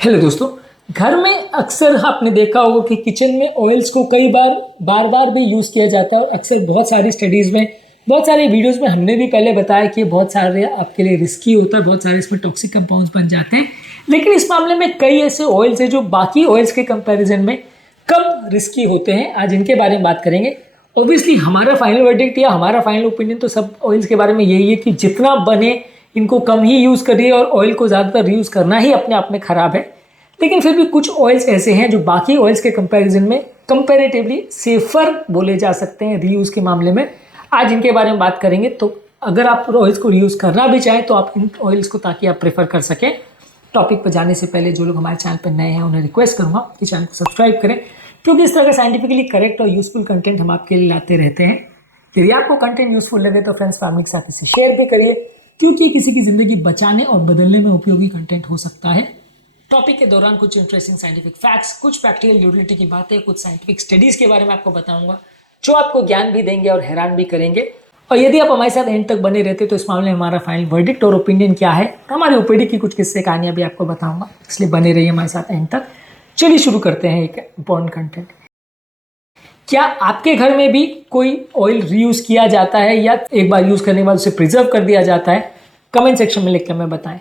Hello दोस्तों। घर में अक्सर आपने देखा होगा कि किचन में ऑयल्स को कई बार भी यूज़ किया जाता है और अक्सर बहुत सारी स्टडीज़ में बहुत सारे वीडियोस में हमने भी पहले बताया कि बहुत सारे आपके लिए रिस्की होता है, बहुत सारे इसमें टॉक्सिक कंपाउंड्स बन जाते हैं। लेकिन इस मामले में कई ऐसे ऑयल्स हैं जो बाकी ऑयल्स के कंपैरिजन में कम रिस्की होते हैं। आज इनके बारे में बात करेंगे। ऑब्वियसली हमारा फाइनल वर्डिक्ट या हमारा फाइनल ओपिनियन तो सब ऑयल्स के बारे में यही है कि जितना बने इनको कम ही यूज़ करिए और ऑयल को ज़्यादातर रीयूज़ करना ही अपने आप में ख़राब है। लेकिन फिर भी कुछ ऑयल्स ऐसे हैं जो बाकी ऑयल्स के कंपैरिजन में कंपैरेटिवली सेफर बोले जा सकते हैं रीयूज़ के मामले में। आज इनके बारे में बात करेंगे। तो अगर आप ऑयल्स को रीयूज़ करना भी चाहें तो आप इन ऑयल्स को ताकि आप प्रेफर कर सकें। टॉपिक पर जाने से पहले जो लोग हमारे चैनल पर नए हैं उन्हें रिक्वेस्ट करूँगा कि चैनल को सब्सक्राइब करें, क्योंकि इस तरह का साइंटिफिकली करेक्ट और यूजफुल कंटेंट हम आपके लिए लाते रहते हैं। यदि आपको कंटेंट यूजफुल लगे तो फ्रेंड्स फैमिली के साथ इसे शेयर भी करिए, क्योंकि किसी की ज़िंदगी बचाने और बदलने में उपयोगी कंटेंट हो सकता है। टॉपिक के दौरान कुछ इंटरेस्टिंग साइंटिफिक फैक्ट्स, कुछ प्रैक्टिकल यूटिलिटी की बातें, कुछ साइंटिफिक स्टडीज़ के बारे में आपको बताऊंगा जो आपको ज्ञान भी देंगे और हैरान भी करेंगे। और यदि आप हमारे साथ एंड तक बने रहते तो इस मामले में हमारा फाइनल वर्डिक्ट और ओपिनियन क्या है, हमारी ओपीडी की कुछ किस्से कहानियां भी आपको बताऊंगा, इसलिए बने रहिए हमारे साथ एंड तक। चलिए शुरू करते हैं एक इंपॉर्टेंट कंटेंट। क्या आपके घर में भी कोई ऑयल रीयूज़ किया जाता है या एक बार यूज़ करने के बाद उसे प्रिजर्व कर दिया जाता है? कमेंट सेक्शन में लिख कर हमें बताएं।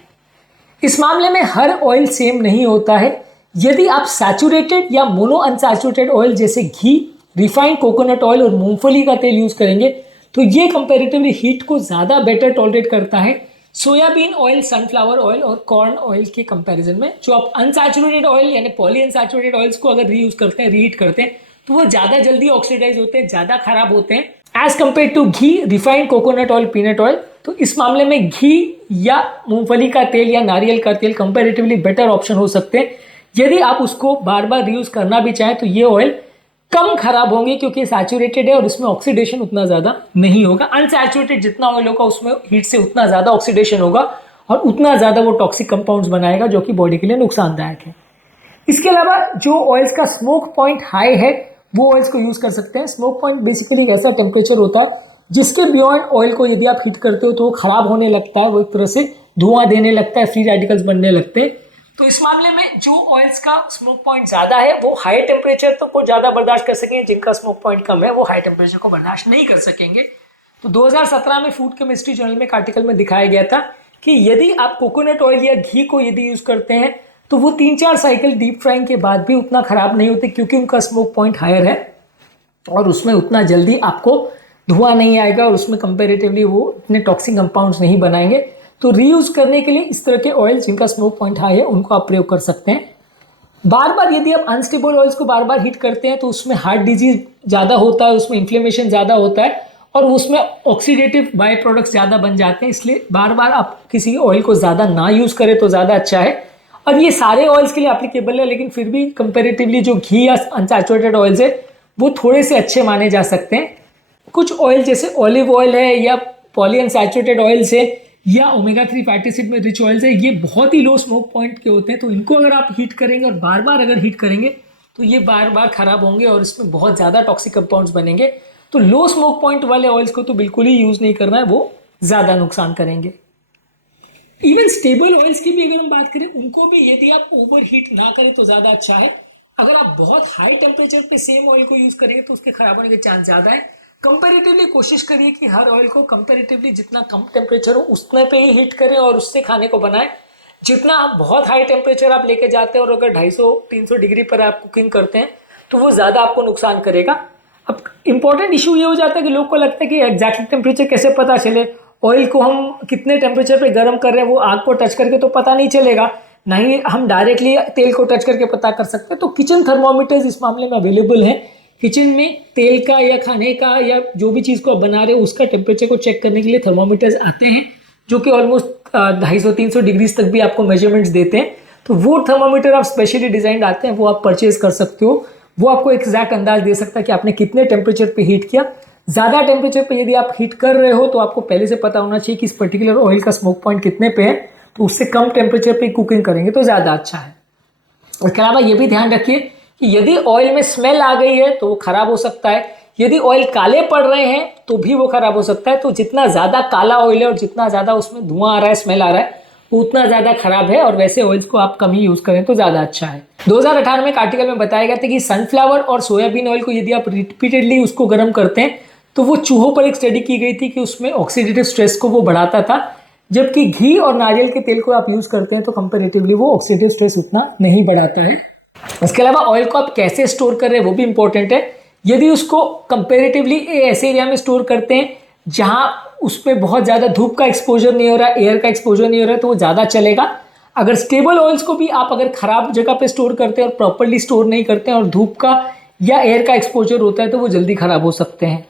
इस मामले में हर ऑयल सेम नहीं होता है। यदि आप सैचुरेटेड या मोनो अनसैचुरेटेड ऑयल जैसे घी, रिफाइंड कोकोनट ऑयल और मूंगफली का तेल यूज़ करेंगे तो ये कंपैरेटिवली हीट को ज़्यादा बेटर टॉलरेट करता है सोयाबीन ऑयल, सनफ्लावर ऑयल और कॉर्न ऑयल के कंपैरिजन में। जो आप अनसैचुरेटेड ऑयल यानी पॉली अनसैचुरेटेड ऑयल्स को अगर रीयूज़ करते हैं, रीहीट करते हैं, तो वो ज़्यादा जल्दी ऑक्सीडाइज होते हैं, ज़्यादा खराब होते हैं as compare to ghee, refined coconut oil, peanut oil. तो इस मामले में घी या मूंगफली का तेल या नारियल का तेल कंपैरेटिवली बेटर ऑप्शन हो सकते हैं। यदि आप उसको बार बार रीयूज़ करना भी चाहें तो ये ऑयल कम खराब होंगे, क्योंकि सैचुरेटेड है और उसमें ऑक्सीडेशन उतना ज़्यादा नहीं होगा। अनसैचुरेटेड जितना ऑयल होगा उसमें हीट से उतना ज़्यादा ऑक्सीडेशन होगा और उतना ज़्यादा वो टॉक्सिक कंपाउंड्स बनाएगा जो कि बॉडी के लिए नुकसानदायक है। इसके अलावा जो ऑयल्स का स्मोक पॉइंट हाई है वो ऑयल्स को यूज़ कर सकते हैं। स्मोक पॉइंट बेसिकली एक ऐसा टेम्परेचर होता है जिसके बियॉन्ड ऑयल को यदि आप हीट करते हो तो वो खराब होने लगता है, वो एक तरह से धुआं देने लगता है, फ्री रेडिकल्स बनने लगते हैं। तो इस मामले में जो ऑयल्स का स्मोक पॉइंट ज़्यादा है वो हाई टेम्परेचर तो को ज़्यादा बर्दाश्त कर सकेंगे, जिनका स्मोक पॉइंट कम है वो हाई टेम्परेचर को बर्दाश्त नहीं कर सकेंगे। तो 2017 में फूड केमिस्ट्री जर्नल में एक आर्टिकल में दिखाया गया था कि यदि आप कोकोनट ऑयल या घी को यदि यूज़ करते हैं तो वो 3-4 साइकिल डीप फ्राइंग के बाद भी उतना खराब नहीं होते, क्योंकि उनका स्मोक पॉइंट हायर है और उसमें उतना जल्दी आपको धुआं नहीं आएगा और उसमें कंपैरेटिवली वो इतने टॉक्सिक कंपाउंड्स नहीं बनाएंगे। तो रीयूज़ करने के लिए इस तरह के ऑयल जिनका स्मोक पॉइंट हाई है उनको आप प्रयोग कर सकते हैं। बार बार यदि आप अनस्टेबल ऑयल्स को बार बार हीट करते हैं तो उसमें हार्ट डिजीज ज़्यादा होता है, उसमें इन्फ्लेमेशन ज़्यादा होता है और उसमें ऑक्सीडेटिव बाय प्रोडक्ट्स ज़्यादा बन जाते हैं। इसलिए बार बार आप किसी ऑयल को ज़्यादा ना यूज़ करें तो ज़्यादा अच्छा है। और ये सारे ऑयल्स के लिए एप्लीकेबल है, लेकिन फिर भी कंपेरेटिवली जो घी या अनसैचुरेटेड ऑयल्स है वो थोड़े से अच्छे माने जा सकते हैं। कुछ ऑयल जैसे ऑलिव ऑयल है या पॉली अनसैचुरेटेड ऑयल्स है या ओमेगा 3 फैटी एसिड में रिच ऑयल्स है, ये बहुत ही लो स्मोक पॉइंट के होते हैं। तो इनको अगर आप हीट करेंगे और बार बार अगर हीट करेंगे तो ये बार बार खराब होंगे और इसमें बहुत ज़्यादा टॉक्सिक कंपाउंड्स बनेंगे। तो लो स्मोक पॉइंट वाले ऑयल्स को तो बिल्कुल ही यूज़ नहीं करना है, वो ज़्यादा नुकसान करेंगे। इवन स्टेबल ऑयल्स की भी अगर हम बात करें उनको भी यदि आप ओवर हीट ना करें तो ज़्यादा अच्छा है। अगर आप बहुत हाई टेम्परेचर पे सेम ऑयल को यूज़ करेंगे तो उसके खराब होने के चांस ज़्यादा है। कंपैरेटिवली कोशिश करिए कि हर ऑयल को कंपैरेटिवली जितना कम टेम्परेचर हो उतने पे ही हीट करें और उससे खाने को बनाएं। जितना आप बहुत हाई टेम्परेचर आप लेके जाते हैं और अगर 250-300 डिग्री पर आप कुकिंग करते हैं तो वो ज़्यादा आपको नुकसान करेगा। अब इंपॉर्टेंट इशू ये हो जाता है कि लोग को लगता है कि एग्जैक्टली टेम्परेचर कैसे पता चले, ऑयल को हम कितने टेम्परेचर पे गर्म कर रहे हैं वो आग को टच करके तो पता नहीं चलेगा, ना ही हम डायरेक्टली तेल को टच करके पता कर सकते हैं। तो किचन थर्मोमीटर्स इस मामले में अवेलेबल हैं। किचन में तेल का या खाने का या जो भी चीज़ को आप बना रहे हो उसका टेम्परेचर को चेक करने के लिए थर्मोमीटर्स आते हैं जो कि ऑलमोस्ट 250-300 डिग्रीज तक भी आपको मेजरमेंट्स देते हैं। तो वो थर्मोमीटर आप स्पेशली डिजाइंड आते हैं, वो आप परचेज कर सकते हो। वो आपको एग्जैक्ट अंदाज दे सकता है कि आपने कितने टेम्परेचर पे हीट किया। ज़्यादा टेम्परेचर पे यदि आप हीट कर रहे हो तो आपको पहले से पता होना चाहिए कि इस पर्टिकुलर ऑयल का स्मोक पॉइंट कितने पे है, तो उससे कम टेम्परेचर पे कुकिंग करेंगे तो ज़्यादा अच्छा है। इसके अलावा ये भी ध्यान रखिए कि यदि ऑयल में स्मेल आ गई है तो वो खराब हो सकता है, यदि ऑयल काले पड़ रहे हैं तो भी वो खराब हो सकता है। तो जितना ज़्यादा काला ऑयल है और जितना ज़्यादा उसमें धुआं आ रहा है, स्मेल आ रहा है, वो उतना ज़्यादा खराब है और वैसे ऑयल्स को आप कम ही यूज़ करें तो ज़्यादा अच्छा है। 2018 में एक आर्टिकल में बताया गया था कि सनफ्लावर और सोयाबीन ऑयल को यदि आप रिपीटेडली उसको गर्म करते हैं तो वो चूहों पर एक स्टडी की गई थी कि उसमें ऑक्सीडेटिव स्ट्रेस को वो बढ़ाता था, जबकि घी और नारियल के तेल को आप यूज़ करते हैं तो कंपेरेटिवली वो ऑक्सीडेटिव स्ट्रेस उतना नहीं बढ़ाता है। इसके अलावा ऑयल को आप कैसे स्टोर कर रहे हैं वो भी इंपॉर्टेंट है। यदि उसको कंपेरेटिवली ऐसे एरिया में स्टोर करते हैं जहां उसमें बहुत ज़्यादा धूप का एक्सपोजर नहीं हो रहा, एयर का एक्सपोजर नहीं हो रहा है, तो वो ज़्यादा चलेगा। अगर स्टेबल ऑयल्स को भी आप अगर खराब जगह पे स्टोर करते हैं और प्रॉपरली स्टोर नहीं करते हैं और धूप का या एयर का एक्सपोजर होता है तो वो जल्दी खराब हो सकते हैं।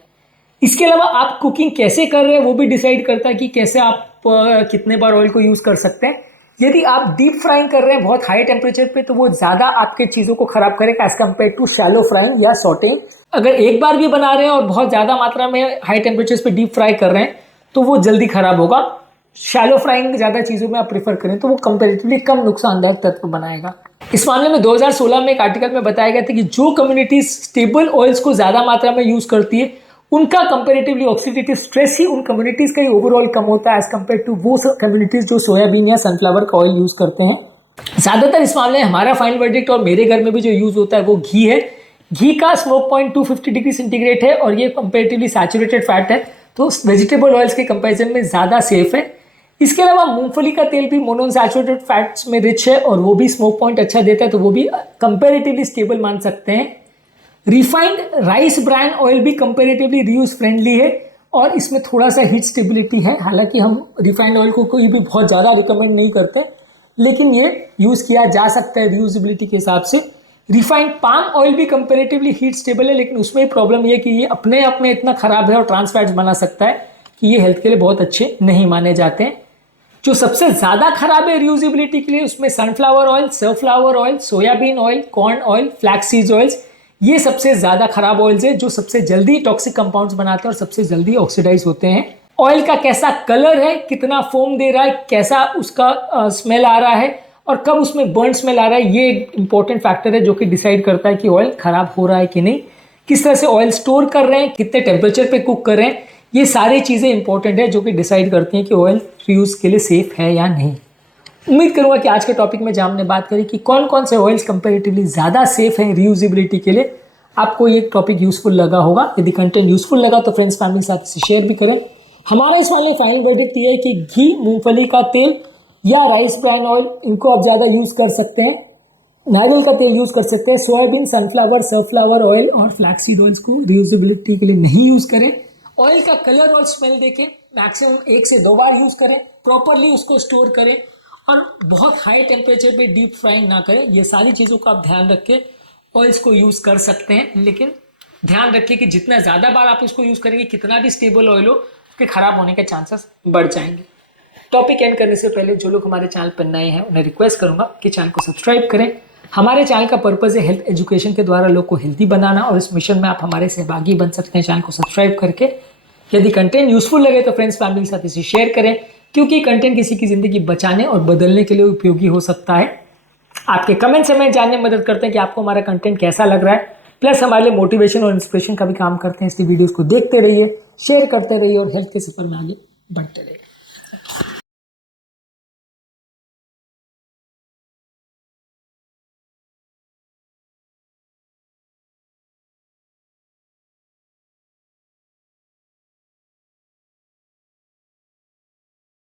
इसके अलावा आप कुकिंग कैसे कर रहे हैं वो भी डिसाइड करता है कि कैसे आप कितने बार ऑयल को यूज़ कर सकते हैं। यदि आप डीप फ्राइंग कर रहे हैं बहुत हाई टेम्परेचर पे तो वो ज़्यादा आपके चीज़ों को खराब करेगा as compare to shallow frying या सॉटेइंग। अगर एक बार भी बना रहे हैं और बहुत ज़्यादा मात्रा में हाई टेम्परेचर पे डीप फ्राई कर रहे हैं तो वो जल्दी खराब होगा। शैलो फ्राइंग ज़्यादा चीज़ों में आप प्रीफर करें तो वो कंपेरेटिवली कम नुकसानदायक तत्व बनाएगा। इस मामले में 2016 में एक आर्टिकल में बताया गया था कि जो कम्युनिटीज स्टेबल ऑयल्स को ज़्यादा मात्रा में यूज़ करती है उनका कंपेरेटिवली ऑक्सीडेटिव स्ट्रेस ही उन कम्युनिटीज का ही ओवरऑल कम होता है एज कम्पेयर टू वो कम्युनिटीज जो सोयाबीन या सनफ्लावर का ऑयल यूज़ करते हैं। ज़्यादातर इस मामले में हमारा फाइनल वर्डिक्ट और मेरे घर में भी जो यूज़ होता है वो घी है। घी का स्मोक पॉइंट 250 डिग्री सेंटीग्रेड है और ये कंपेरेटिवली सैचुरेटेड फैट है तो वेजिटेबल ऑयल्स के कंपेरिजन में ज़्यादा सेफ है। इसके अलावा मूंगफली का तेल भी मोनोअनसैचुरेटेड फैट्स में रिच है और वो भी स्मोक पॉइंट अच्छा देता है तो वो भी कंपेरेटिवली स्टेबल मान सकते हैं। रिफाइंड राइस ब्रांड ऑयल भी कंपेरेटिवली रीयूज फ्रेंडली है और इसमें थोड़ा सा हीट स्टेबिलिटी है। हालांकि हम रिफाइंड ऑयल को कोई भी बहुत ज़्यादा रिकमेंड नहीं करते, लेकिन ये यूज़ किया जा सकता है रीयूजेबिलिटी के हिसाब से। रिफाइंड पाम ऑयल भी कंपेरेटिवली हीट स्टेबल है, लेकिन उसमें प्रॉब्लम ये कि ये अपने आप में इतना खराब है और ट्रांस फैट्स बना सकता है कि ये हेल्थ के लिए बहुत अच्छे नहीं माने जाते हैं। जो सबसे ज़्यादा खराब है रीयूजेबिलिटी के लिए उसमें sunflower oil, sunflower oil, soybean oil, corn oil, flax seed oils, ये सबसे ज़्यादा खराब ऑयल्स है जो सबसे जल्दी टॉक्सिक कंपाउंड्स बनाते हैं और सबसे जल्दी ऑक्सीडाइज होते हैं। ऑयल का कैसा कलर है, कितना फोम दे रहा है, कैसा उसका स्मेल आ रहा है और कब उसमें बर्न स्मेल आ रहा है, ये एक इंपॉर्टेंट फैक्टर है जो कि डिसाइड करता है कि ऑयल खराब हो रहा है कि नहीं। किस तरह से ऑयल स्टोर कर रहे हैं, कितने टेम्परेचर पे कुक कर रहे हैं, ये सारी चीज़ें इंपॉर्टेंट है जो कि डिसाइड करती हैं कि ऑयल रीयूज के लिए सेफ है या नहीं। उम्मीद करूंगा कि आज के टॉपिक में जहाँ हमने बात करी कि कौन कौन से ऑयल्स कंपैरेटिवली ज़्यादा सेफ हैं रीयूजेबिलिटी के लिए, आपको ये टॉपिक यूजफुल लगा होगा। यदि कंटेंट यूजफुल लगा तो फ्रेंड्स फैमिली साथ से शेयर भी करें। हमारा इस वाले फाइनल वर्डिक्ट ये है कि घी, मूंगफली का तेल या राइस ब्रांड ऑयल इनको आप ज़्यादा यूज़ कर सकते हैं। नारियल का तेल यूज़ कर सकते हैं। सोयाबीन, सनफ्लावर, सनफ्लावर ऑयल और फ्लैक्सीड ऑयल्स को रीयूजेबिलिटी के लिए नहीं यूज़ करें। ऑयल का कलर और स्मेल देखें, मैक्सिमम 1 से 2 बार यूज़ करें, प्रॉपरली उसको स्टोर करें और बहुत हाई टेम्परेचर पे डीप फ्राइंग ना करें। ये सारी चीज़ों का आप ध्यान रख के ऑयल्स को यूज़ कर सकते हैं, लेकिन ध्यान रखिए कि जितना ज़्यादा बार आप इसको यूज़ करेंगे, कितना भी स्टेबल ऑयल हो, उसके खराब होने के चांसेस बढ़ जाएंगे। टॉपिक एंड करने से पहले जो लोग हमारे चैनल पर नए हैं उन्हें रिक्वेस्ट करूंगा कि चैनल को सब्सक्राइब करें। हमारे चैनल का पर्पज़ है हेल्थ एजुकेशन के द्वारा लोग को हेल्थी बनाना और इस मिशन में आप हमारे सहभागी बन सकते हैं चैनल को सब्सक्राइब करके। यदि कंटेंट यूजफुल लगे तो फ्रेंड्स फैमिली के साथ इसे शेयर करें, क्योंकि कंटेंट किसी की ज़िंदगी बचाने और बदलने के लिए उपयोगी हो सकता है। आपके कमेंट से हमें जानने में मदद करते हैं कि आपको हमारा कंटेंट कैसा लग रहा है, प्लस हमारे लिए मोटिवेशन और इंस्पिरेशन का भी काम करते हैं। इसलिए वीडियोस को देखते रहिए, शेयर करते रहिए और हेल्थ के सफर में आगे बढ़ते रहिए।